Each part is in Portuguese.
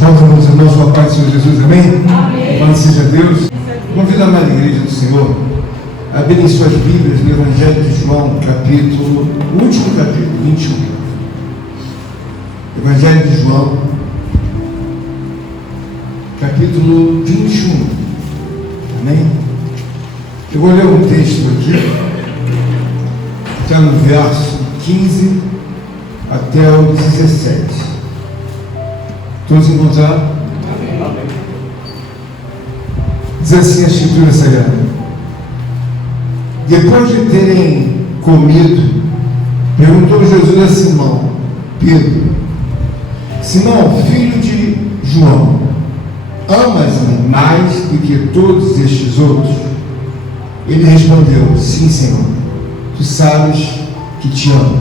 Salve, meus irmãos, com a paz do Senhor Jesus, amém? Amém. Louvado seja Deus. Convido a amada igreja do Senhor a abrirem suas Bíblias no Evangelho de João, o último capítulo, 21. Evangelho de João, capítulo 21. Amém? Eu vou ler um texto aqui, está no verso 15 até o 17. Todos encontraram? Amém. Diz assim a Escritura Sagrada: depois de terem comido, perguntou Jesus a Simão Pedro: Simão, filho de João, amas-me mais do que todos estes outros? Ele respondeu: sim, Senhor, tu sabes que te amo.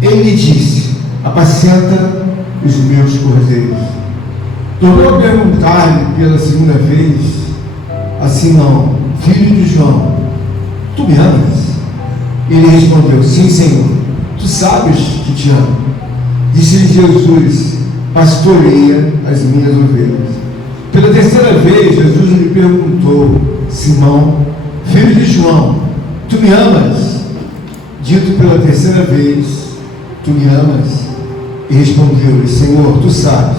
Ele lhe disse: apacenta os meus cordeiros. Tornou a perguntar-lhe pela segunda vez a Simão, filho de João: tu me amas? Ele respondeu: sim, Senhor, tu sabes que te amo. Disse-lhe Jesus: pastoreia as minhas ovelhas. Pela terceira vez Jesus lhe perguntou: Simão, filho de João, tu me amas? Dito pela terceira vez: tu me amas? E respondeu-lhe: Senhor, tu sabes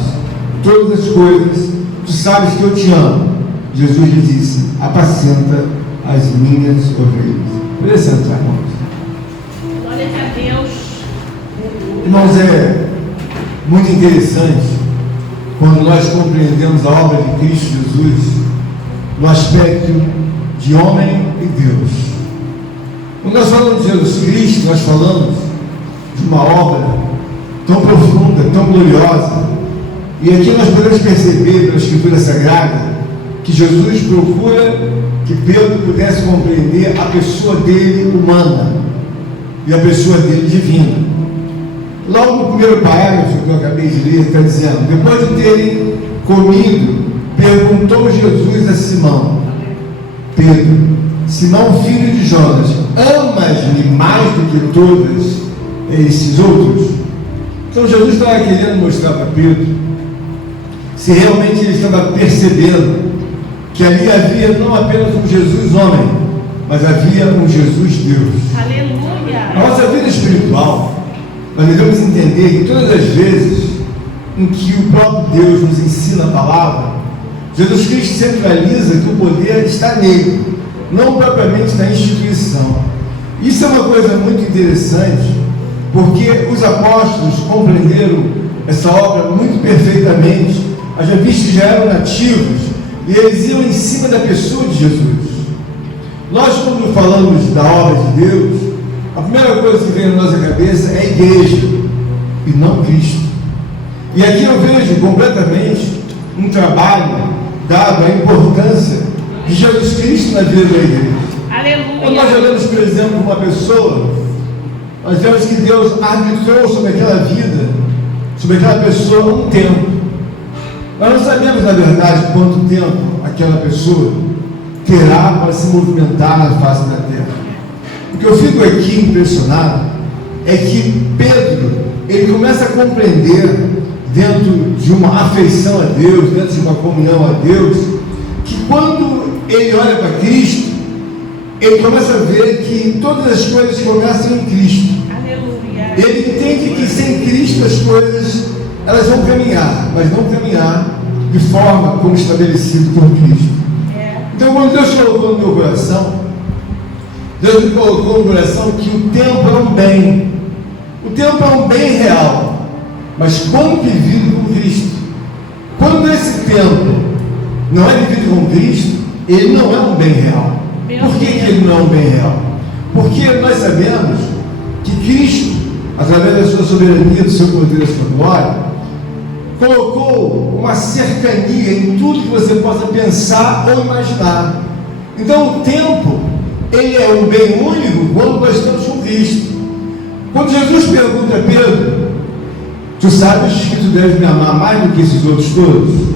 todas as coisas, tu sabes que eu te amo. Jesus lhe disse: apacenta as minhas ovelhas. Pode sentar, irmãos. Glória a Deus. Irmãos, é muito interessante quando nós compreendemos a obra de Cristo Jesus no aspecto de homem e Deus. Quando nós falamos de Jesus Cristo, nós falamos de uma obra tão profunda, tão gloriosa. E aqui nós podemos perceber pela Escritura Sagrada que Jesus procura que Pedro pudesse compreender a pessoa dele humana e a pessoa dele divina. Logo no primeiro parágrafo que eu acabei de ler, está dizendo: depois de terem comido, perguntou Jesus a Simão Pedro: Simão, filho de Jonas, amas-me mais do que todos esses outros? Então Jesus estava querendo mostrar para Pedro se realmente ele estava percebendo que ali havia não apenas um Jesus homem, mas havia um Jesus Deus. Aleluia. A nossa vida espiritual, nós devemos entender que todas as vezes em que o próprio Deus nos ensina a palavra, Jesus Cristo centraliza que o poder está nele, não propriamente na instituição. Isso é uma coisa muito interessante, porque os apóstolos compreenderam essa obra muito perfeitamente, haja visto que já eram nativos, e eles iam em cima da pessoa de Jesus. Nós, quando falamos da obra de Deus, a primeira coisa que vem na nossa cabeça é a igreja, e não Cristo. E aqui eu vejo completamente um trabalho dado à importância de Jesus Cristo na vida da igreja. Aleluia. Quando nós olhamos, por exemplo, uma pessoa, nós vemos que Deus arbitrou sobre aquela vida, sobre aquela pessoa, um tempo. Nós não sabemos, na verdade, quanto tempo aquela pessoa terá para se movimentar na face da terra. O que eu fico aqui impressionado é que Pedro, ele começa a compreender, dentro de uma afeição a Deus, dentro de uma comunhão a Deus, que quando ele olha para Cristo, ele começa a ver que todas as coisas começam em Cristo. Aleluia. Ele entende que sem Cristo as coisas elas vão caminhar, mas não caminhar de forma como estabelecido por Cristo. Então, quando Deus colocou no meu coração, Deus me colocou no coração que o tempo é um bem. O tempo é um bem real, mas quando vivido com Cristo. Quando esse tempo não é vivido com Cristo, ele não é um bem real. Por que ele não é um bem real? Porque nós sabemos que Cristo, através da sua soberania, do seu poder, da sua glória, colocou uma cercania em tudo que você possa pensar ou imaginar. Então o tempo, ele é um bem único quando nós estamos com Cristo. Quando Jesus pergunta a Pedro: tu sabes que tu deves me amar mais do que esses outros todos?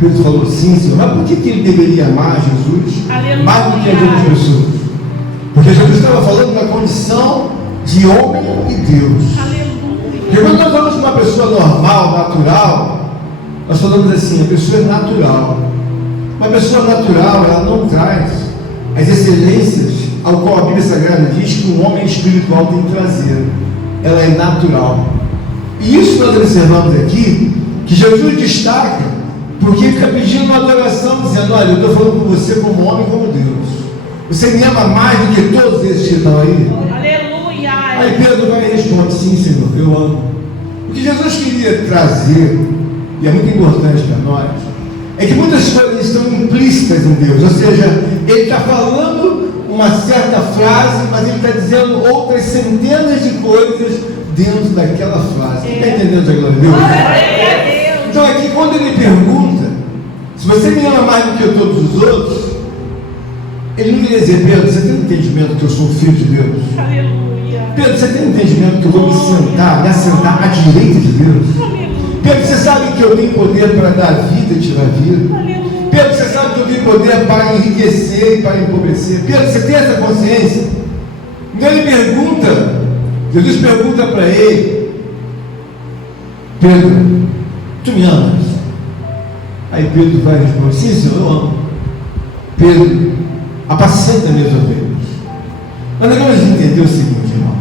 Pedro falou: sim, Senhor. Mas por que ele deveria amar Jesus mais do que as outras pessoas? Porque Jesus estava falando na condição de homem e Deus. Aleluia. Porque quando nós falamos de uma pessoa normal, natural, nós falamos assim, a pessoa é natural. Uma pessoa natural, ela não traz as excelências ao qual a Bíblia Sagrada diz que um homem espiritual tem que trazer. Ela é natural. E isso nós observamos aqui, que Jesus destaca, porque ele fica pedindo uma adoração, dizendo: olha, eu estou falando com você como homem e como Deus. Você me ama mais do que todos esses que estão aí? Aleluia. Aí Pedro vai e responde: sim, Senhor, eu amo. O que Jesus queria trazer, e é muito importante para nós, é que muitas coisas estão implícitas em Deus. Ou seja, ele está falando uma certa frase, mas ele está dizendo outras centenas de coisas dentro daquela frase. Está entendendo a glória de Deus? Então aqui, quando ele pergunta: se você me ama mais do que todos os outros, ele não queria dizer: Pedro, você tem entendimento que eu sou filho de Deus? Aleluia. Pedro, você tem entendimento que eu vou me assentar à direita de Deus? Pedro, você sabe que eu tenho poder para dar vida e tirar vida? Pedro, você sabe que eu tenho poder para enriquecer e para empobrecer? Pedro, você tem essa consciência? Então ele pergunta, Jesus pergunta para ele: Pedro, tu me amas? Aí Pedro vai responder: sim, Senhor, eu amo. Pedro, apacenta minhas ovelhas. Mas nós vamos entender o seguinte, irmãos: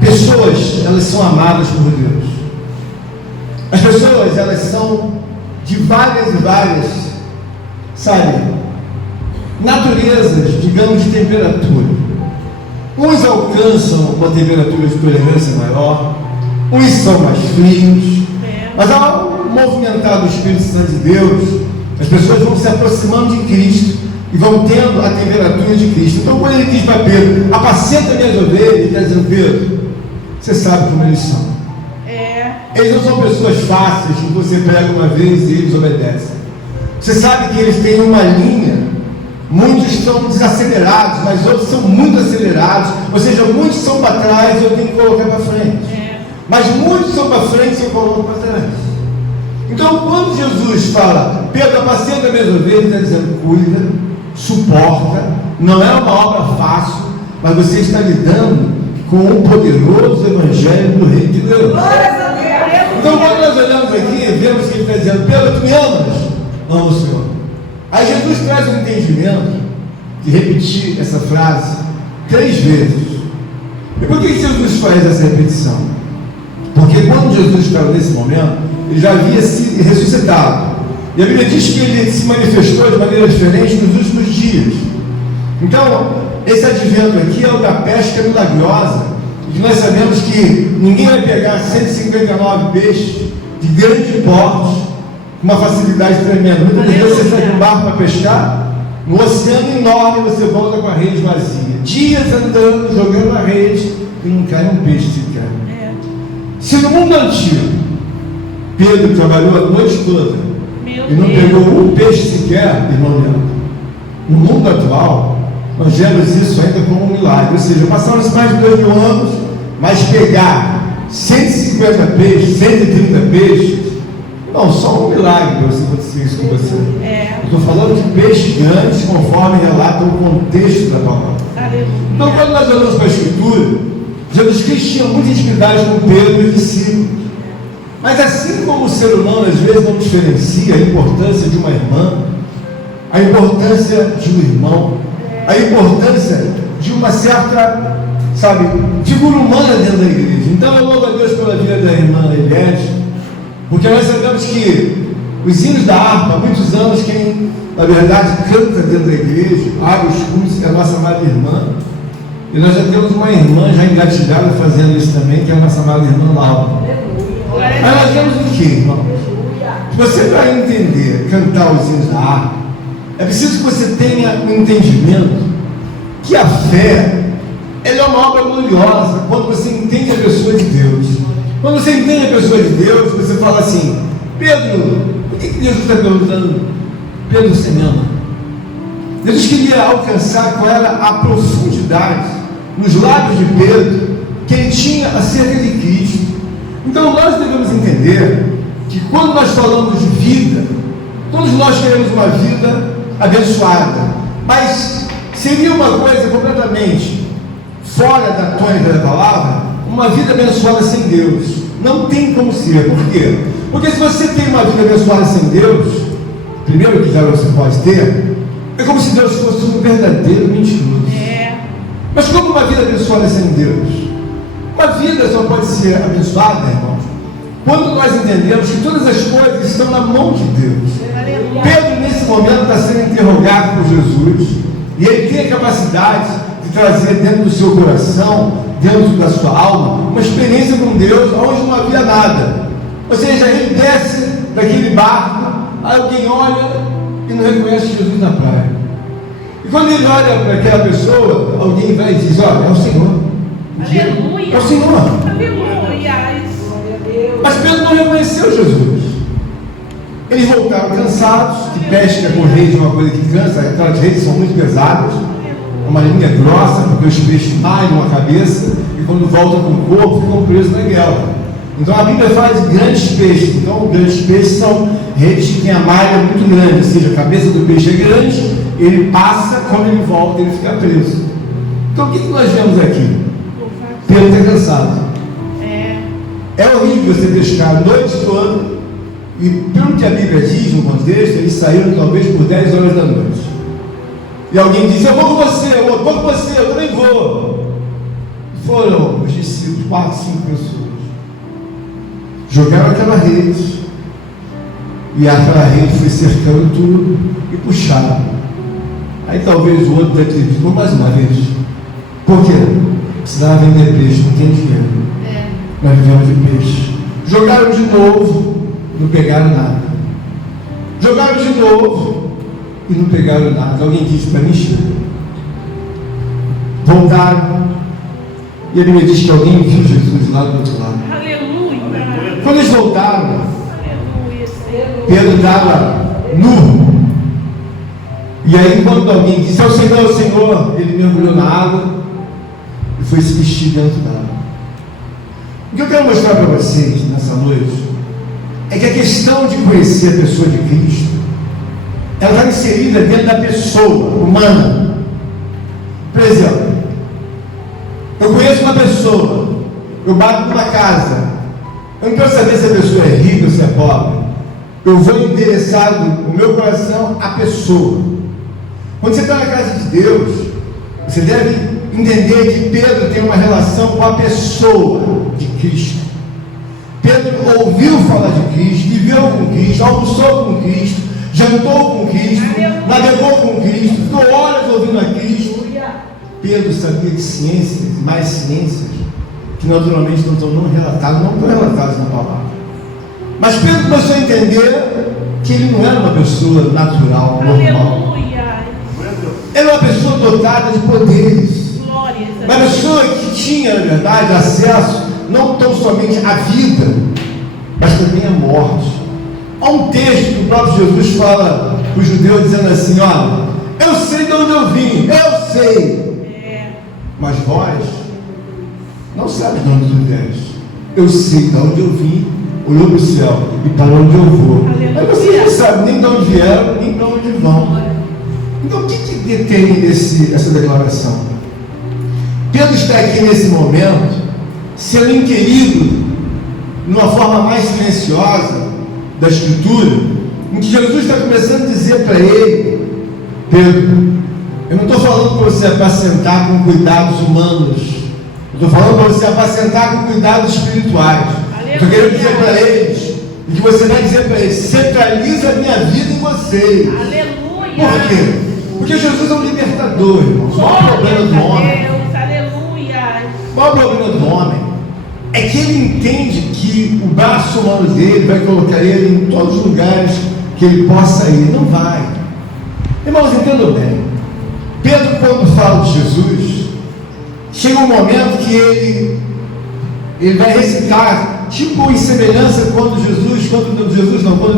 pessoas, elas são amadas por Deus. As pessoas, elas são de várias e várias, sabe, naturezas, digamos, de temperatura. Uns alcançam uma temperatura de tolerância maior, uns são mais frios, mas ao movimentar do Espírito Santo de Deus, as pessoas vão se aproximando de Cristo e vão tendo a temperatura de Cristo. Então, quando ele diz para Pedro: apacenta minhas ovelhas, ele está dizendo: Pedro, você sabe como eles são. Eles não são pessoas fáceis que você prega uma vez e eles obedecem. Você sabe que eles têm uma linha. Muitos são desacelerados, mas outros são muito acelerados. Ou seja, muitos são para trás e eu tenho que colocar para frente. Mas muitos são para frente e eu coloco para trás. Então, quando Jesus fala: Pedro, apacenta minhas ovelhas, ele está dizendo: cuida, suporta. Não é uma obra fácil, mas você está lidando com o poderoso evangelho do Reino de Deus. Então, quando nós olhamos aqui, vemos que ele está dizendo: Pedro, tu me amas? Amo, Senhor. Aí Jesus traz um entendimento de repetir essa frase 3 vezes. E por que Jesus faz essa repetição? Porque quando Jesus estava nesse momento, ele já havia sido ressuscitado. E a Bíblia diz que ele se manifestou de maneira diferente nos últimos dias. Então, esse advento aqui é o da pesca milagrosa. E nós sabemos que ninguém vai pegar 159 peixes de grande porte com uma facilidade tremenda. Muitas vezes você sai de um barco para pescar, no oceano enorme você volta com a rede vazia. Dias andando, jogando a rede e não cai um peixe sequer. Se no mundo antigo Pedro trabalhou a noite toda e não pegou um peixe sequer, irmão Leandro, no mundo atual nós vemos isso ainda como um milagre. Ou seja, passaram-se mais de 2000 anos, mas pegar 150 peixes, 130 peixes, não, só um milagre para você acontecer isso com você. Estou falando de peixes grandes, conforme relata o contexto da palavra. Então, quando nós olhamos para a Escritura, Jesus Cristo tinha muita intimidade com Pedro e os discípulos. Mas assim como o ser humano às vezes não diferencia a importância de uma irmã, a importância de um irmão, a importância de uma certa, sabe, figura humana dentro da igreja. Então eu louvo a Deus pela vida da irmã Eliette, porque nós sabemos que os hinos da harpa, há muitos anos, quem na verdade canta dentro da igreja, abre os cultos, é a nossa amada irmã. E nós já temos uma irmã já engatilhada fazendo isso também, que é a nossa amada irmã Laura. Mas nós vemos o que, irmão? Se você vai entender, cantar os hinos da harpa, é preciso que você tenha um entendimento que a fé, ela é uma obra gloriosa quando você entende a pessoa de Deus. Quando você entende a pessoa de Deus, você fala assim: Pedro, por que Deus está perguntando? Pedro, você me ama? Jesus queria alcançar com ela a profundidade nos lábios de Pedro que ele tinha acerca de Cristo. Então nós devemos entender que quando nós falamos de vida, todos nós queremos uma vida abençoada, mas seria uma coisa completamente fora da tônica da palavra, uma vida abençoada sem Deus. Não tem como ser. Por quê? Porque se você tem uma vida abençoada sem Deus, primeiro que já você pode ter, é como se Deus fosse um verdadeiro mentiroso. Mas como uma vida abençoada sem Deus? Uma vida só pode ser abençoada, irmãos, quando nós entendemos que todas as coisas estão na mão de Deus. Pedro, nesse momento, está sendo interrogado por Jesus, e ele tem a capacidade de trazer dentro do seu coração, dentro da sua alma, uma experiência com Deus onde não havia nada. Ou seja, ele desce daquele barco, aí alguém olha e não reconhece Jesus na praia. E quando ele olha para aquela pessoa, alguém vai e diz: olha, é o Senhor. Aleluia. É o Senhor. Aleluia. Mas Pedro não reconheceu Jesus. Eles voltaram cansados, que pesca com rede é uma coisa que cansa, aquelas redes são muito pesadas, uma linha grossa, porque os peixes malham a cabeça, e quando voltam com o corpo, ficam presos na guelra. Então a Bíblia fala de grandes peixes. Então grandes peixes são redes que têm a malha muito grande, ou seja, a cabeça do peixe é grande, ele passa, quando ele volta, ele fica preso. Então o que nós vemos aqui? Pedro está cansado. É horrível você pescar a noite toda, e pelo que a Bíblia diz no contexto, eles saíram talvez por 10 horas da noite. E alguém diz: eu vou com você, eu vou com você, eu também vou. E foram os discípulos, 4, 5 pessoas. Jogaram aquela rede, e aquela rede foi cercando tudo e puxaram. Aí talvez o outro deve ter dito: mais uma vez. Por quê? Precisava vender peixe, não tem dinheiro. Nós vivemos de peixe. Jogaram de novo, não pegaram nada. Jogaram de novo e não pegaram nada. Alguém disse para mim: chega. Voltaram, e a Bíblia diz que alguém viu Jesus lá do outro lado. Aleluia. Quando eles voltaram, Aleluia. Pedro estava nu. E aí, quando alguém disse: é o Senhor, ele mergulhou na água e foi se vestir dentro da água. O que eu quero mostrar para vocês nessa noite é que a questão de conhecer a pessoa de Cristo, ela está inserida dentro da pessoa humana. Por exemplo, eu conheço uma pessoa, eu bato numa casa, eu não quero saber se a pessoa é rica ou se é pobre. Eu vou endereçar o meu coração à pessoa. Quando você está na casa de Deus, você deve entender que Pedro tem uma relação com a pessoa de Cristo. Pedro ouviu falar de Cristo, viveu com Cristo, almoçou com Cristo, jantou com Cristo, navegou com Cristo, ficou horas ouvindo a Cristo. Pedro sabia de ciências, mais ciências, que naturalmente não estão relatadas na palavra. Mas Pedro começou a entender que ele não era uma pessoa natural, normal. Ele era uma pessoa dotada de poderes. Uma pessoa que tinha, na verdade, acesso não tão somente à vida, mas também à morte. Há um texto que o próprio Jesus fala para os judeus dizendo assim: olha, eu sei de onde eu vim, eu sei, mas vós não sabem de onde tu vies. Eu sei de onde eu vim, olhou para o céu e para onde eu vou. Mas vocês não sabem nem de onde vieram, nem para onde vão. Então o que detém essa declaração? Pedro está aqui nesse momento sendo inquirido numa forma mais silenciosa da Escritura, em que Jesus está começando a dizer para ele: Pedro, eu não estou falando para você apacentar com cuidados humanos, eu estou falando para você apacentar com cuidados espirituais. Estou querendo dizer para eles, e que você vai dizer para eles: centraliza a minha vida em vocês. Aleluia. Por quê? Porque Jesus é um libertador, irmão. Qual é o problema do homem? Qual é o problema do homem? É que ele entende que o braço humano dele vai colocar ele em todos os lugares que ele possa ir. Não vai. Irmãos, entendam bem. Pedro, quando fala de Jesus, chega um momento que ele vai recitar, tipo em semelhança quando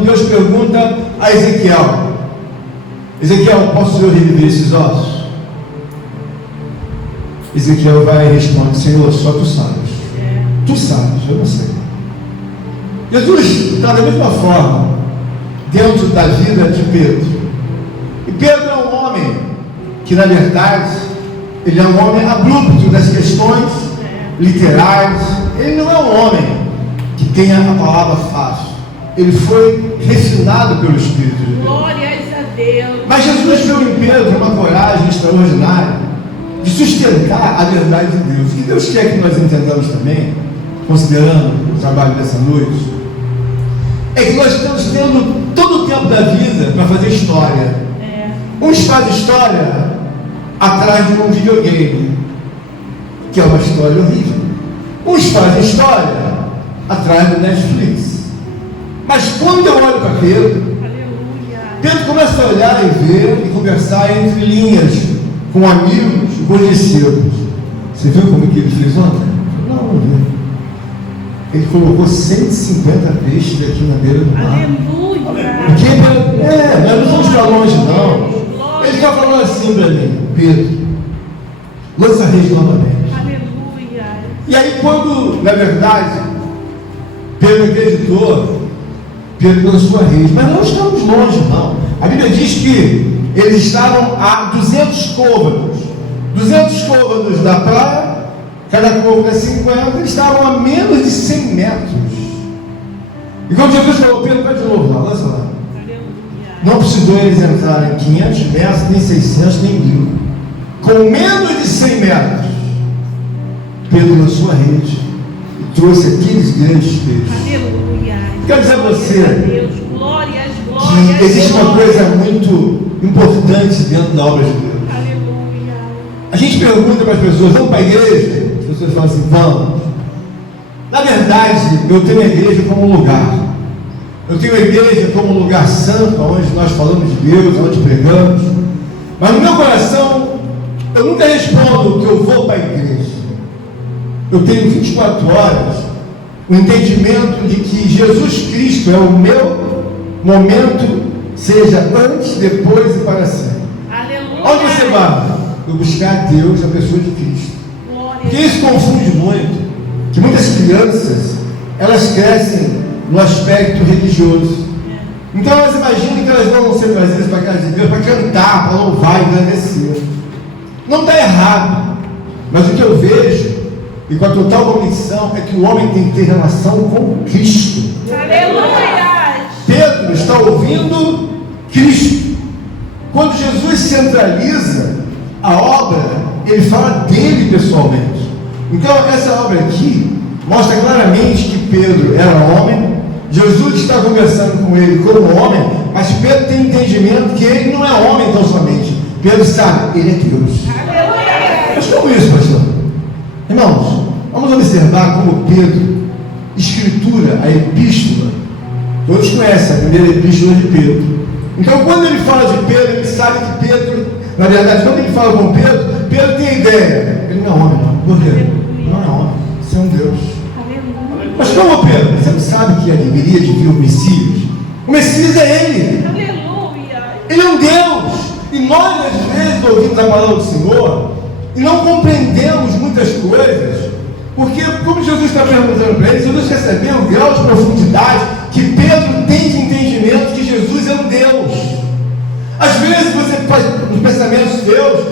Deus pergunta a Ezequiel: Ezequiel, posso eu reviver esses ossos? Ezequiel vai e responde: Senhor, só tu sabes. Tu sabes, eu não sei. Jesus está da mesma forma dentro da vida de Pedro. E Pedro é um homem que, na verdade, ele é um homem abrupto das questões literárias. Ele não é um homem que tenha a palavra fácil. ele foi refinado pelo Espírito de Deus. Glórias a Deus. Mas Jesus viu em Pedro uma coragem extraordinária de sustentar a verdade de Deus. O que Deus quer que nós entendamos também, considerando o trabalho dessa noite, é que nós estamos tendo todo o tempo da vida para fazer história. Uns fazem história atrás de um videogame, que é uma história horrível. Uns fazem história atrás do Netflix. Mas quando eu olho para Pedro, Aleluia. Pedro começa a olhar e ver e conversar entre linhas com amigos e com discípulos. Você viu como que ele fez ontem? Não vi. Ele colocou 150 peixes aqui na beira do mar. Aleluia. Porque, nós não vamos para longe, não. Ele está falando assim para mim: Pedro, lança a rede novamente. Aleluia. E aí, quando, na verdade, Pedro acreditou, Pedro lançou a rede. Mas não estamos longe, não. A Bíblia diz que eles estavam a 200 côvados. 200 côvados da praia, cada côvado é 50, eles estavam a menos de 100 metros. E quando Jesus falou: Pedro, vai de novo lá, lança lá. Não precisou eles entrarem 500 metros, nem 600, nem 1000. Com menos de 100 metros, Pedro lançou a rede e trouxe aqueles grandes peixes. Aleluia. Quero dizer a você Deus. Glórias. que existe uma coisa muito importante dentro da obra de Deus. Aleluia. A gente pergunta para as pessoas: vamos para a igreja? As pessoas falam assim: vamos. Na verdade, eu tenho a igreja como um lugar. Eu tenho a igreja como um lugar santo, onde nós falamos de Deus, onde pregamos. Mas no meu coração, eu nunca respondo que eu vou para a igreja. Eu tenho 24 horas o entendimento de que Jesus Cristo é o meu momento, seja antes, depois e para sempre. Aleluia. Onde você vai? Eu buscar a Deus, a pessoa de Cristo. Glória. Porque isso confunde muito, que muitas crianças, elas crescem no aspecto religioso. Então elas imaginam que elas vão ser trazidas para a casa de Deus para cantar, para louvar e agradecer. Não está errado, mas o que eu vejo, e com a total convicção, é que o homem tem que ter relação com Cristo. Aleluia. Pedro está ouvindo Cristo. Quando Jesus centraliza a obra, ele fala dele pessoalmente. Então essa obra aqui mostra claramente que Pedro era homem. Jesus está conversando com ele como homem, mas Pedro tem entendimento que ele não é homem tão somente. Pedro sabe, ele é Deus. Aleluia. Mas como isso, pastor? Irmãos, vamos observar como Pedro escritura a epístola. Todos conhecem a primeira epístola de Pedro. Então, quando ele fala de Pedro, ele sabe que Pedro, na verdade, quando ele fala com Pedro, Pedro tem ideia. Ele não é homem, não. Por quê? Não é homem. Você é um Deus. Aleluia. Mas como, Pedro? Você não sabe que haveria de vir o Messias? O Messias é ele. Aleluia. Ele é um Deus. E nós, às vezes, ouvimos a palavra do Senhor e não compreendemos muitas coisas. Porque, como Jesus está perguntando para ele, Jesus recebeu o grau de profundidade que Pedro tem de entendimento que Jesus é um Deus. Às vezes você faz nos pensamentos de Deus,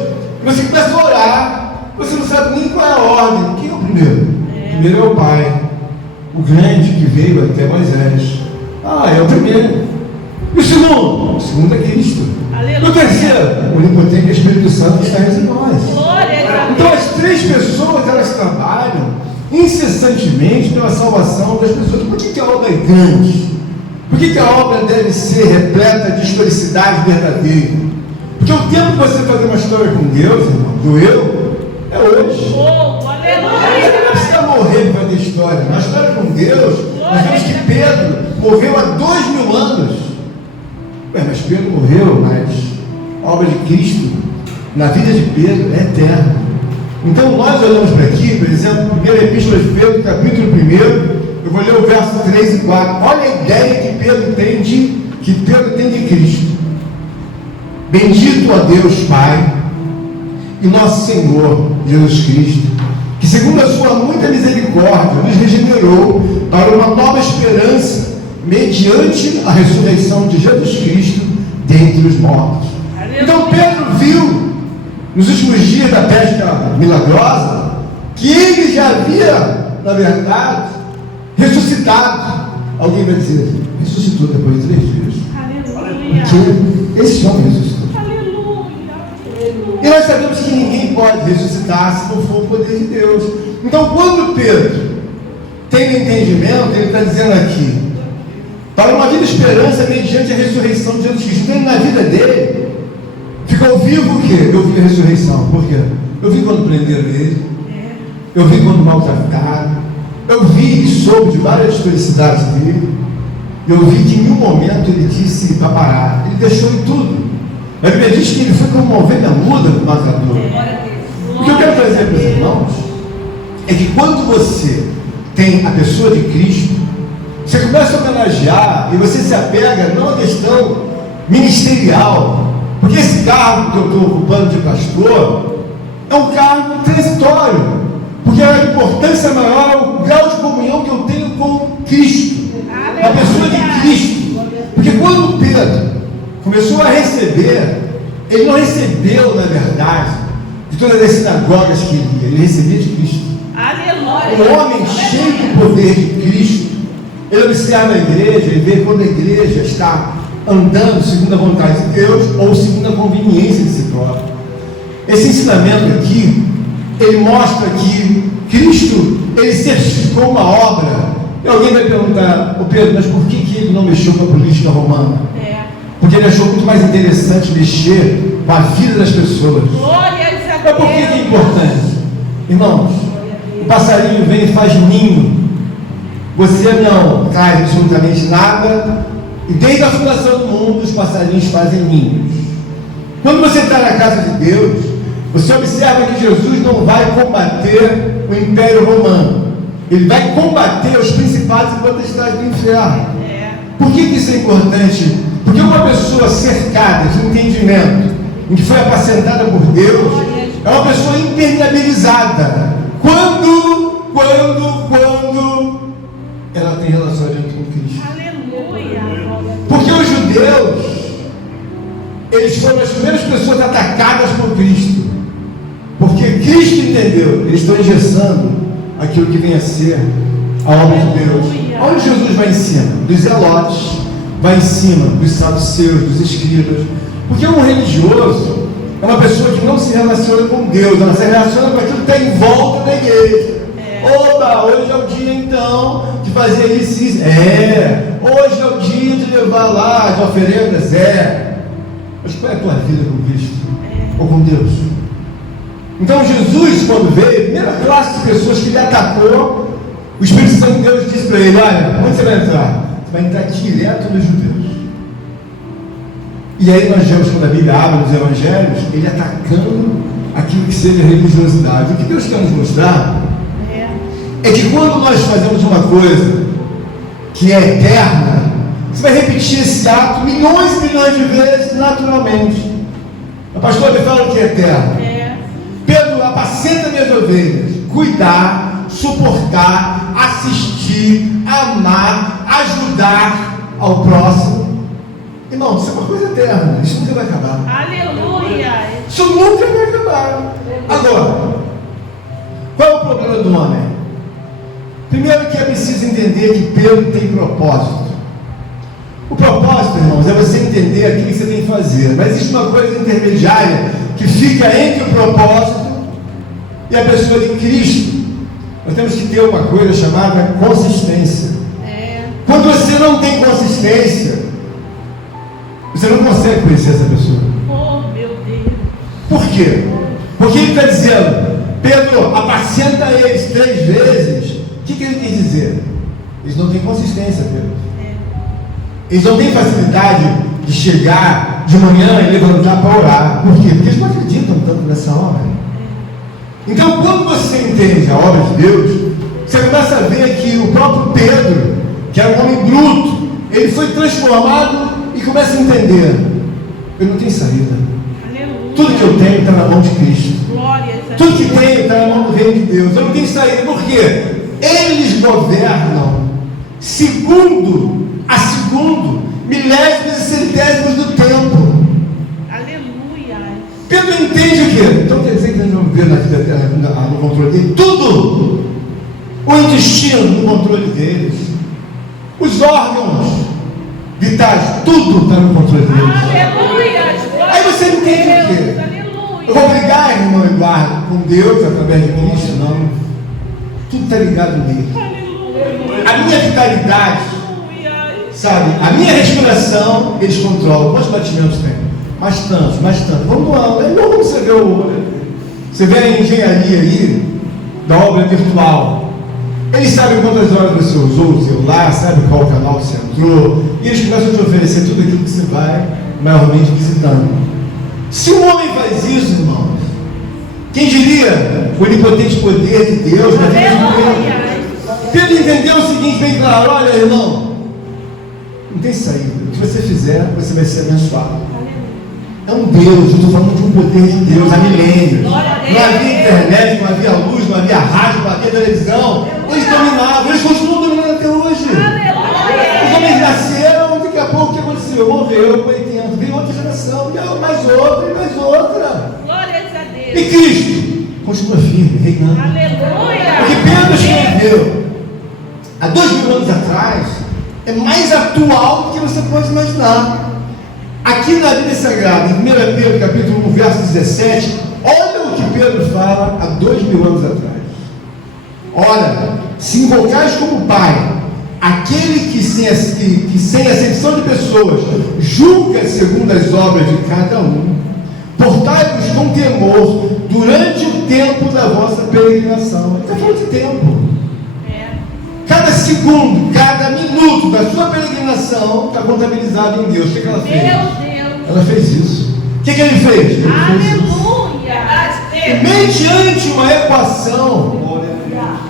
você começa a orar, você não sabe nem qual é a ordem. Quem é o primeiro? O primeiro é o Pai, o grande que veio até Moisés. É o primeiro. E o segundo? O segundo é Cristo. Aleluia. E o terceiro? O onipotente Espírito Santo que está entre nós. Glória a Então Deus. as três pessoas, elas trabalham incessantemente pela salvação das pessoas. Por que a obra é grande? Por que a obra deve ser repleta de historicidade verdadeira? Porque o tempo que você fazer uma história com Deus, irmão, do eu, é hoje. Fogo. Você Aleluia. não precisa morrer para fazer história. Na história com Deus, nós vemos que Pedro morreu há 2000 anos. Mas Pedro morreu, mas a obra de Cristo na vida de Pedro é eterna. Então nós olhamos para aqui, por exemplo, primeira epístola de Pedro, capítulo 1, eu vou ler o verso 3 e 4. Olha a ideia que Pedro tem de Cristo. Bendito a Deus Pai e nosso Senhor Jesus Cristo, que segundo a sua muita misericórdia nos regenerou para uma nova esperança mediante a ressurreição de Jesus Cristo dentre os mortos. Então Pedro viu nos últimos dias da pesca milagrosa que ele já havia, na verdade, ressuscitado. Alguém vai dizer, ressuscitou depois de 3 dias. Aleluia. Porque esse homem ressuscitou. Aleluia. E nós sabemos que ninguém pode ressuscitar se não for o poder de Deus. Então, quando Pedro tem o entendimento, ele está dizendo aqui, para uma vida de esperança mediante a ressurreição de Jesus Cristo. Então, na vida dele, ficou vivo o quê? Eu vi a ressurreição. Por quê? Eu vi quando prenderam ele, eu vi quando maltrataram, eu vi e soube de várias felicidades dele, eu vi que em um momento ele disse para parar, ele deixou em tudo. A Bíblia diz que ele foi como uma ovelha muda do matador. O que eu quero trazer para os irmãos é que quando você tem a pessoa de Cristo, você começa a homenagear e você se apega não à questão ministerial, porque esse cargo que eu estou ocupando de pastor é um cargo transitório, porque a importância maior é o grau de comunhão que eu tenho com Cristo, a pessoa de Cristo. Porque quando Pedro começou a receber, ele não recebeu, na verdade, de todas as sinagogas que ele ia, ele recebia de Cristo. Aleluia. Um homem cheio do poder de Cristo, ele observa a igreja e vê quando a igreja está andando segundo a vontade de Deus ou segundo a conveniência de si próprio. Esse ensinamento aqui, ele mostra que Cristo, ele certificou uma obra. E alguém vai perguntar, ô Pedro, mas por que ele não mexeu com a política romana? Porque ele achou muito mais interessante mexer com a vida das pessoas. Glórias a Deus. Mas por que é importante? Irmãos, o passarinho vem e faz ninho. Você não traz absolutamente nada. E desde a fundação do mundo, os passarinhos fazem ninhos. Quando você está na casa de Deus, você observa que Jesus não vai combater o Império Romano. Ele vai combater os principados e potestades do inferno. Por que isso é importante? Porque uma pessoa cercada de entendimento, em que foi apacentada por Deus, é uma pessoa impermeabilizada. Quando ela tem relacionamento com Cristo. Aleluia. Porque os judeus, eles foram as primeiras pessoas atacadas por Cristo. Porque Cristo entendeu, eles estão engessando aquilo que vem a ser a obra de Deus. Onde Jesus vai em cima? Dos zelotes, vai em cima dos saduceus, dos escribas. Porque um religioso é uma pessoa que não se relaciona com Deus, ela se relaciona com aquilo que está em volta da igreja. Oba, hoje é o dia então de fazer isso. Hoje é o dia de levar lá as oferendas. Mas qual é a tua vida com Cristo? Ou com Deus? Então Jesus, quando veio, a primeira classe de pessoas que ele atacou, o Espírito Santo de Deus disse para ele: olha, onde você vai entrar? Você vai entrar direto nos judeus. E aí nós vemos, quando a Bíblia abre nos evangelhos, ele atacando aquilo que seja religiosidade. O que Deus quer nos mostrar é que quando nós fazemos uma coisa que é eterna, você vai repetir esse ato milhões e milhões de vezes naturalmente. A pastora me fala o que é eterno. Pedro, apacenta minhas ovelhas. Cuidar, suportar, assistir, amar, ajudar ao próximo. Irmão, isso é uma coisa eterna. Isso nunca vai acabar. Aleluia. Isso nunca vai acabar. Agora, qual é o problema do homem? Primeiro que é preciso entender que Pedro tem propósito. O propósito, irmãos, é você entender aquilo que você tem que fazer. Mas existe uma coisa intermediária que fica entre o propósito e a pessoa de Cristo. Nós temos que ter uma coisa chamada consistência. Quando você não tem consistência, você não consegue conhecer essa pessoa. Oh, meu Deus. Por quê? Porque ele está dizendo: Pedro, apacenta eles 3 vezes. O que ele quer dizer? Eles não têm consistência, Pedro. Eles não têm facilidade de chegar de manhã e levantar para orar. Por quê? Porque eles não acreditam tanto nessa obra. Então, quando você entende a obra de Deus, você começa a ver que o próprio Pedro, que era um homem bruto, ele foi transformado e começa a entender: eu não tenho saída. Aleluia. Tudo que eu tenho está na mão de Cristo. Glórias a Tudo que Deus. tenho está na mão do reino de Deus. Eu não tenho saída. Por quê? Eles governam segundo milésimos e centésimos do tempo. Aleluia. Pedro entende o quê? Então quer dizer que eles vão viver na vida eterna, no controle dele? Tudo! O intestino no controle deles, os órgãos vitais, tudo está no controle de Deus. Aleluia. Aí você entende o quê? Aleluia. Eu vou brigar, irmão Eduardo, com Deus através de Cristo? Não. Tudo está ligado nele. Aleluia. A minha vitalidade, Aleluia. sabe? A minha respiração, eles controlam. Quantos batimentos tem? Mais tantos, mais tantos. Vamos lá. É igual quando você vê a engenharia aí da obra virtual. Eles sabem quantas horas você usou o celular, sabem qual canal você entrou, e eles começam a te oferecer tudo aquilo que você vai maiormente visitando. Se um homem faz isso, irmãos, quem diria o onipotente poder de Deus na vida de Pedro? Pedro entendeu o seguinte bem claro: olha, irmão, não tem saída. O que você fizer, você vai ser abençoado. É um Deus, eu estou falando de um poder de Deus há milênios. Não havia internet, não havia luz, não havia rádio, não havia televisão. Eles dominavam, eles continuam dominando até hoje. Os homens nasceram, daqui a pouco o que aconteceu? Morreu com 80, veio outra geração, e mais outra, e mais outra. Glórias a Deus. E Cristo continua firme, reinando. Aleluia. O que Pedro escreveu há 2000 anos atrás é mais atual do que você pode imaginar. Aqui na Bíblia Sagrada, em 1 Pedro capítulo 1, verso 17, olha o que Pedro fala há 2000 anos atrás. Ora, se invocais como Pai aquele que sem acepção de pessoas julga segundo as obras de cada um, portai-vos com temor durante o tempo da vossa peregrinação. Está falando de tempo. Cada segundo, cada minuto da sua peregrinação está contabilizado em Deus. O que ela fez? Meu Deus. Ela fez isso. O que ele fez? Ele fez isso. Aleluia. Mediante uma equação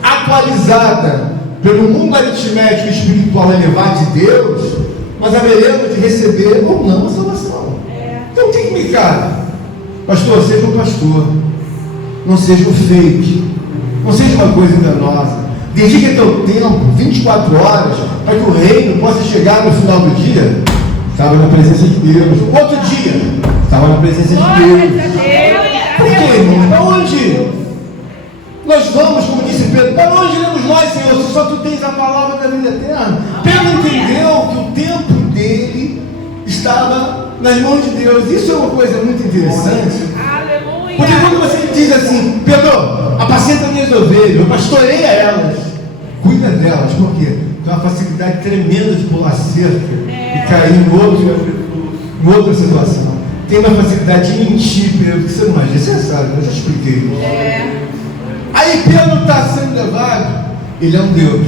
atualizada pelo mundo aritmético e espiritual elevado de Deus, nós haveremos de receber ou não a salvação. Então o que me cabe? Pastor, seja um pastor. Não seja um fake. Não seja uma coisa enganosa. Dedique teu tempo, 24 horas, para que o reino possa chegar no final do dia. Estava na presença de Deus. Outro dia, estava na presença de Deus. Por quê, irmão? Para onde nós vamos, como disse Pedro? Para onde iremos nós, Senhor, se só tu tens a palavra da vida eterna? Pedro entendeu que o tempo dele estava nas mãos de Deus. Isso é uma coisa muito interessante. Porque quando você diz assim: Pedro, apacenta minhas ovelhas, eu pastoreio elas, cuida delas, por quê? Tem uma facilidade tremenda de pular cerca e cair em outra situação. Tem uma facilidade de mentir, Pedro, que você não imagina, você sabe, eu já expliquei isso. Aí Pedro está sendo levado, ele é um Deus.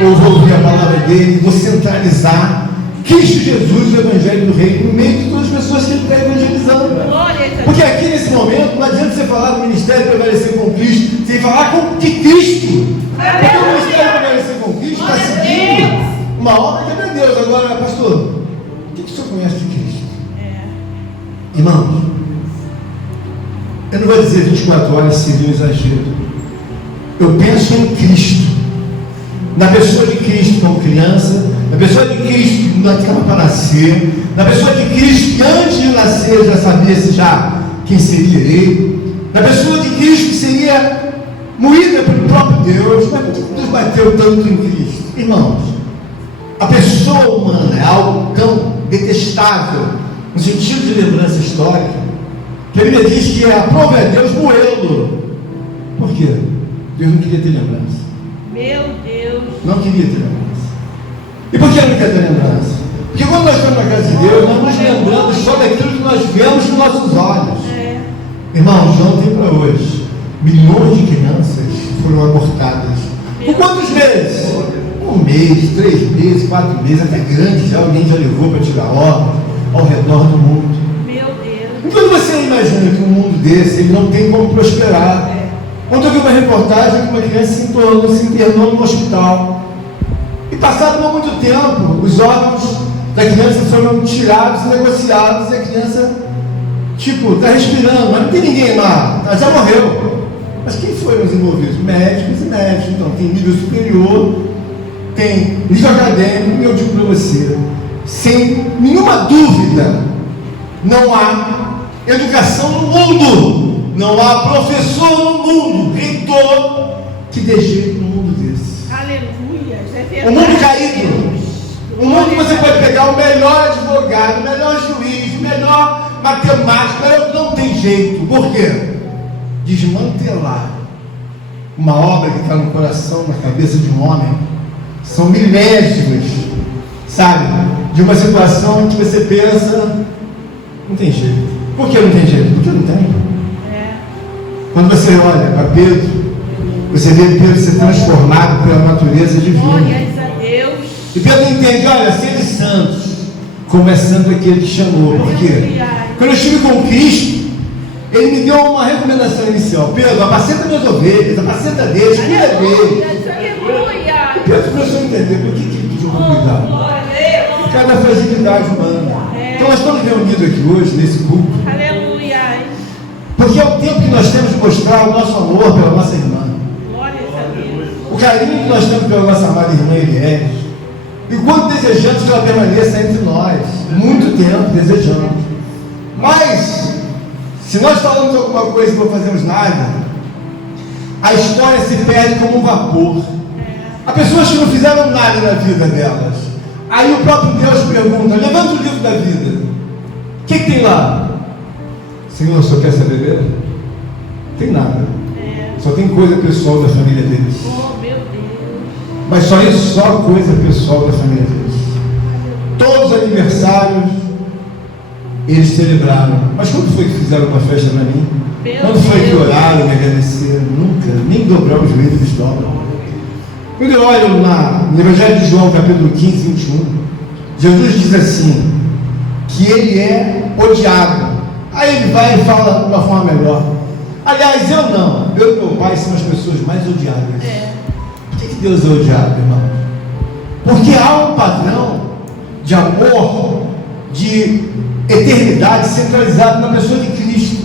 Eu vou ouvir a palavra dele, vou centralizar Cristo Jesus, o Evangelho do Reino, no meio de todas as pessoas que ele está evangelizando. Porque aqui nesse momento, não adianta você falar do ministério prevalecer com Cristo, sem falar com de Cristo. Porque o ministério prevalecer com Cristo está seguindo uma obra que é de Deus. Agora, pastor, o que o senhor conhece de Cristo? Irmãos, eu não vou dizer 24 horas, seria um exagero. Eu penso em Cristo, na pessoa de Cristo como criança, na pessoa de Cristo que não estava para nascer, na pessoa de Cristo que antes de nascer já sabia quem seria ele, na pessoa de Cristo que seria moída pelo próprio Deus. Mas por que Deus bateu tanto em Cristo? Irmãos, a pessoa humana é algo tão detestável, no sentido de lembrança histórica, que a Bíblia diz que aprove a Deus moê-lo. Por quê? Deus não queria ter lembrança. Meu Deus. Não queria ter lembrança. E por que não quer ter lembrança? Porque quando nós estamos na casa de Deus, nós nos lembramos só daquilo que nós vemos com nossos olhos. Irmão, João tem para hoje milhões de crianças foram abortadas. Por quantos meses? 1 mês, 3 meses, 4 meses, até grandes já alguém já levou para tirar órgãos ao redor do mundo. Meu Deus. Então você imagina que um mundo desse ele não tem como prosperar. Ontem eu vi uma reportagem que uma criança se internou no hospital. E passado não muito tempo, os órgãos da criança foram tirados e negociados, e a criança, está respirando, mas não tem ninguém lá, ela já morreu. Mas quem foram os envolvidos? Médicos e médicos. Então, tem nível superior, tem nível acadêmico, e eu digo para você, sem nenhuma dúvida, não há educação no mundo, não há professor no mundo, reitor, que dê jeito no mundo desse. Aleluia. O mundo caído. Um mundo que você pode pegar o melhor advogado, o melhor juiz, o melhor matemático, não tem jeito. Por quê? Desmantelar uma obra que está no coração, na cabeça de um homem, são milésimos, sabe? De uma situação que você pensa, não tem jeito. Por que não tem jeito? Porque não tem. Quando você olha para Pedro, você vê Pedro ser transformado pela natureza divina. Glórias a Deus. E Pedro entende, olha, sede santos, como é santo aquele que chamou. Por quê? Quando eu estive com Cristo, ele me deu uma recomendação inicial. Pedro, apacenta minhas ovelhas, apacenta deles, cuida deles. Aleluia. E Pedro começou a entender por que ele pediu para cuidar. Glória a Deus. Cada fragilidade humana. Então nós estamos reunidos aqui hoje, nesse culto, Aleluia. porque é o tempo que nós temos de mostrar o nosso amor pela nossa irmã, Glórias a Deus. o carinho que nós temos pela nossa amada irmã Eliette, e quanto desejamos que ela permaneça entre nós, muito tempo desejamos. Mas, se nós falamos alguma coisa e não fazemos nada, a história se perde como um vapor. Há pessoas que não fizeram nada na vida delas. Aí o próprio Deus pergunta, levanta o livro da vida, o que tem lá? Senhor, o senhor quer saber dele? Não tem nada. Só tem coisa pessoal da família deles. Oh, meu Deus. Mas só isso, só coisa pessoal da família deles. Todos os aniversários eles celebraram. Mas quando foi que fizeram uma festa para mim? Quando foi que oraram, me agradeceram? Nunca, nem dobrar os joelhos eles dobram. Quando eu olho no Evangelho de João, capítulo 15, 21, Jesus diz assim, que ele é odiado. Aí ele vai e fala de uma forma melhor. Aliás, eu não. Eu e meu pai são as pessoas mais odiadas. Por que Deus é odiado, irmão? Porque há um padrão de amor, de eternidade centralizado na pessoa de Cristo.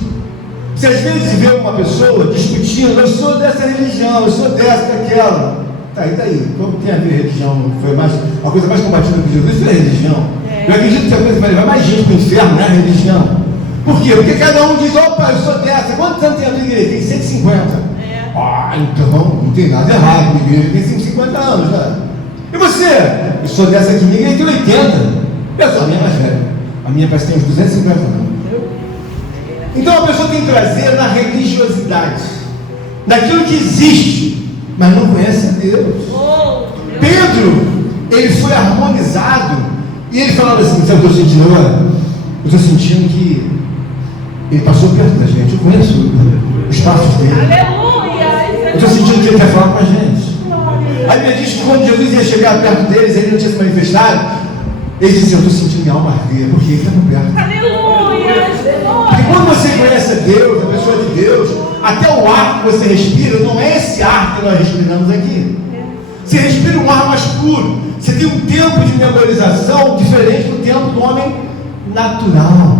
Você às vezes vê uma pessoa discutindo, eu sou dessa religião, eu sou dessa, daquela. Tá, e daí? Como tem a ver religião? Foi a coisa mais combatida por Jesus foi a religião. Eu acredito que a coisa vai levar mais gente para o inferno, não é a religião. Por quê? Porque cada um diz, opa, eu sou dessa. Quantos anos tem a minha igreja? Tem 150. Ah, então não tem nada errado, minha igreja tem 150 anos, né? E você? Eu sou dessa aqui, minha igreja tem 80. Eu sou a minha mais velha. A minha parece que tem uns 250 anos. Então a pessoa tem que trazer na religiosidade, naquilo que existe, mas não conhece a Deus. Pedro, ele foi harmonizado e ele falava assim, sabe o que eu estou sentindo agora? Eu estou sentindo que ele passou perto da gente, eu conheço os passos dele. Aleluia. Eu estou sentindo que ele quer falar com a gente. A Bíblia diz que quando Jesus ia chegar perto deles, ele não tinha se manifestado, ele disse, eu estou sentindo minha alma arder, porque ele está por perto. Aleluia. Porque quando você conhece a Deus, a pessoa de Deus, até o ar que você respira, não é esse ar que nós respiramos aqui. Você respira um ar mais puro. Você tem um tempo de memorização diferente do tempo do homem natural.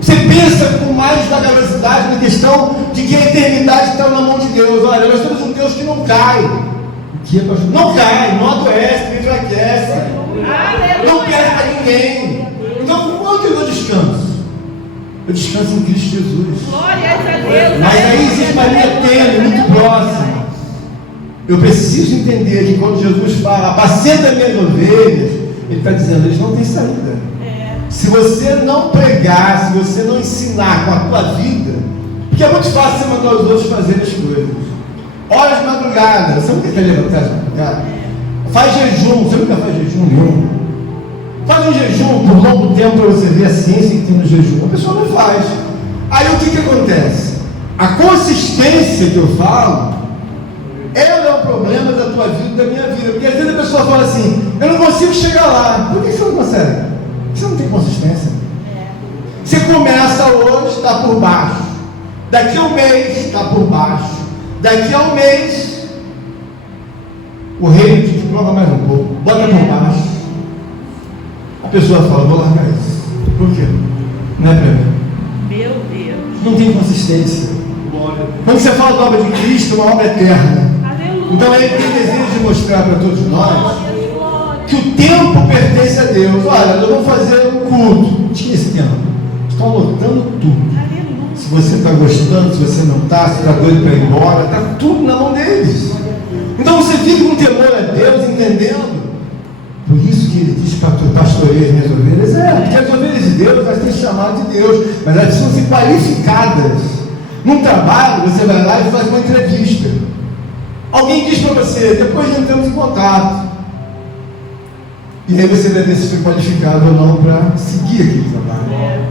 Você pensa com mais vagarosidade na questão de que a eternidade está na mão de Deus. Olha, nós temos um Deus que não cai. O que é, pastor? Não cai, não adoece, não enfraquece. Não perde para ninguém. Então, quanto eu descanso? Eu descanso em Cristo Jesus. Glórias a Deus. Mas aí existe uma linha tênue, muito próxima. Eu preciso entender que quando Jesus fala, apacenta minhas ovelhas, ele está dizendo, eles não têm saída. Se você não pregar, se você não ensinar com a tua vida, porque é muito fácil você mandar os outros fazerem as coisas. Horas de madrugada, você nunca quer levantar de madrugada? Faz jejum, você nunca faz jejum nenhum. Faz um jejum por longo tempo para você ver a ciência que tem no jejum. A pessoa não faz. Aí o que acontece? A consistência que eu falo, ela é o problema da tua vida e da minha vida. Porque às vezes a pessoa fala assim, eu não consigo chegar lá. Por que você não consegue? Você não tem consistência. Você começa hoje, está por baixo. Daqui a um mês, está por baixo. Daqui a um mês, o reino te prova mais um pouco. Bota por baixo. A pessoa fala, vou largar isso. Por quê? Não é para mim. Meu Deus. Não tem consistência. Quando você fala da obra de Cristo, é uma obra eterna. Aleluia. Então ele tem desejo de mostrar para todos nós que o tempo pertence a Deus. Olha, nós vamos fazer um culto. Tinha esse tempo. Estão lotando tudo. Aleluia. Se você está gostando, se você não está, se está doido para ir embora, está tudo na mão deles. Então você fica com temor a Deus, entendendo. Por isso que ele diz elas têm chamado de Deus, mas elas precisam ser qualificadas. Num trabalho, você vai lá e faz uma entrevista. Alguém diz para você, depois entramos em contato. E aí você deve ser qualificado ou não para seguir aquele trabalho.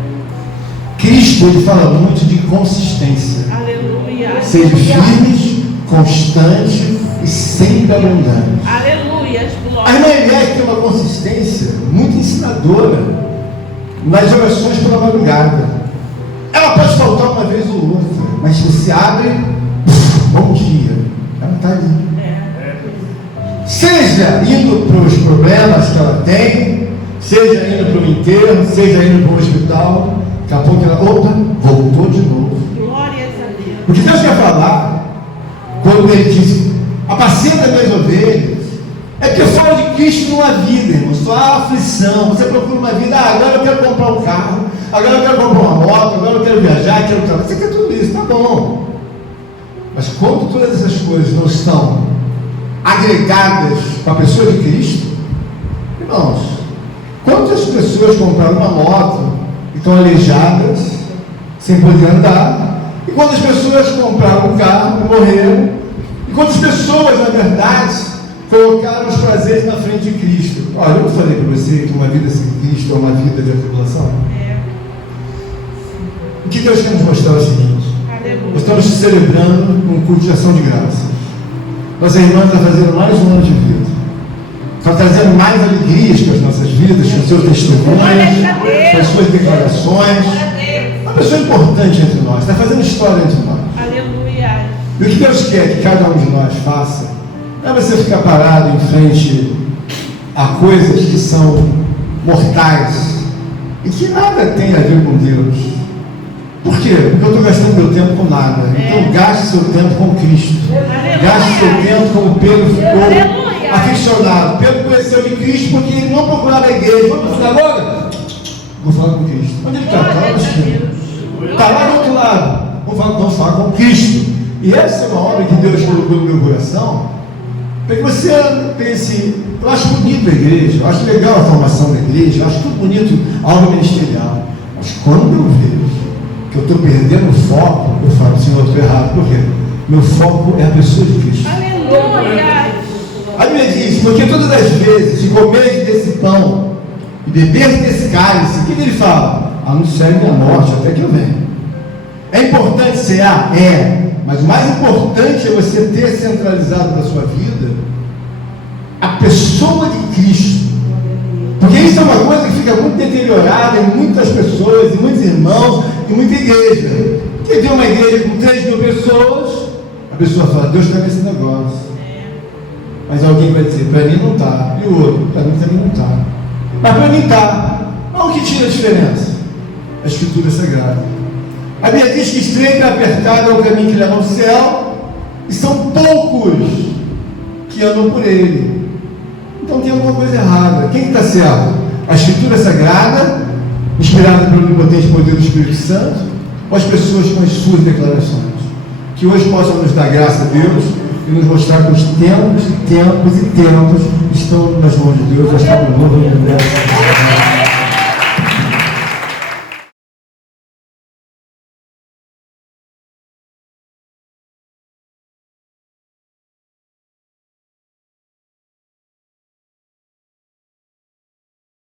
Cristo, ele fala muito de consistência. Aleluia. Seja firmes, constantes e sempre abundantes. Aleluia. A irmã Eliette tem uma consistência muito ensinadora nas orações pela madrugada. Ela pode faltar uma vez ou outra, mas se você abre, bom dia, ela está ali. Seja indo para os problemas que ela tem, seja indo para o enterro, seja indo para o hospital, daqui a pouco ela, opa, voltou de novo. Glórias a Deus. O que Deus quer falar, quando ele diz, apacenta minhas ovelhas, é porque fala de Cristo numa vida, irmão, só há aflição. Você procura uma vida, agora eu quero comprar um carro, agora eu quero comprar uma moto, agora eu quero viajar, quero trabalhar. Você quer tudo isso, tá bom. Mas quando todas essas coisas não estão agregadas com a pessoa de Cristo, irmãos, quantas pessoas compraram uma moto e estão aleijadas, sem poder andar, e quantas pessoas compraram um carro e morreram, e quantas pessoas, na verdade, colocaram os prazeres na frente de Cristo. Olha, eu falei para você que uma vida sem Cristo é uma vida de atribulação. O que Deus quer nos mostrar é o seguinte: nós estamos celebrando um culto de ação de graças. Nossa irmã está fazendo mais um ano de vida, está trazendo mais alegrias para as nossas vidas, com seus testemunhos, com as suas declarações. Uma pessoa importante entre nós, está fazendo história entre nós. Aleluia. E o que Deus quer que cada um de nós faça não é você ficar parado em frente a coisas que são mortais e que nada tem a ver com Deus. Por quê? Porque eu estou gastando meu tempo com nada. Então gaste seu tempo com Cristo. Gaste seu tempo como Pedro ficou aficionado. Pedro conheceu de Cristo porque ele não procurava a igreja. Vamos para a sinagoga? Vou falar com Cristo. Onde ele está? Está lá no esquina. Está lá do outro lado. Vamos falar com Cristo. E essa é uma obra que Deus colocou no meu coração. Para que você pense, eu acho bonito a igreja, eu acho legal a formação da igreja, eu acho tudo bonito a obra ministerial. Mas quando eu vejo que eu estou perdendo o foco, eu falo, Senhor, eu estou errado. Por quê? Meu foco é a pessoa de Cristo. Aleluia. A Bíblia diz, porque todas as vezes, se comeres desse pão e beberes desse cálice, o que ele fala? Anunciar minha morte até que eu venha. É importante cear? É. Mas o mais importante é você ter centralizado na sua vida a pessoa de Cristo. Porque isso é uma coisa que fica muito deteriorada em muitas pessoas, em muitos irmãos, em muita igreja. Porque vê uma igreja com 3.000 pessoas, a pessoa fala, Deus está nesse negócio. Mas alguém vai dizer, para mim não está. E o outro, para mim também não está. Mas para mim está. Mas o que tira a diferença? A Escritura Sagrada. A Bíblia diz que estreito e apertado é o caminho que leva ao céu, e são poucos que andam por ele. Então tem alguma coisa errada. Quem está certo? A Escritura Sagrada, inspirada pelo onipotente poder do Espírito Santo, ou as pessoas com as suas declarações? Que hoje possam nos dar graça a Deus e nos mostrar que os tempos estão nas mãos de Deus, já está no novo universo.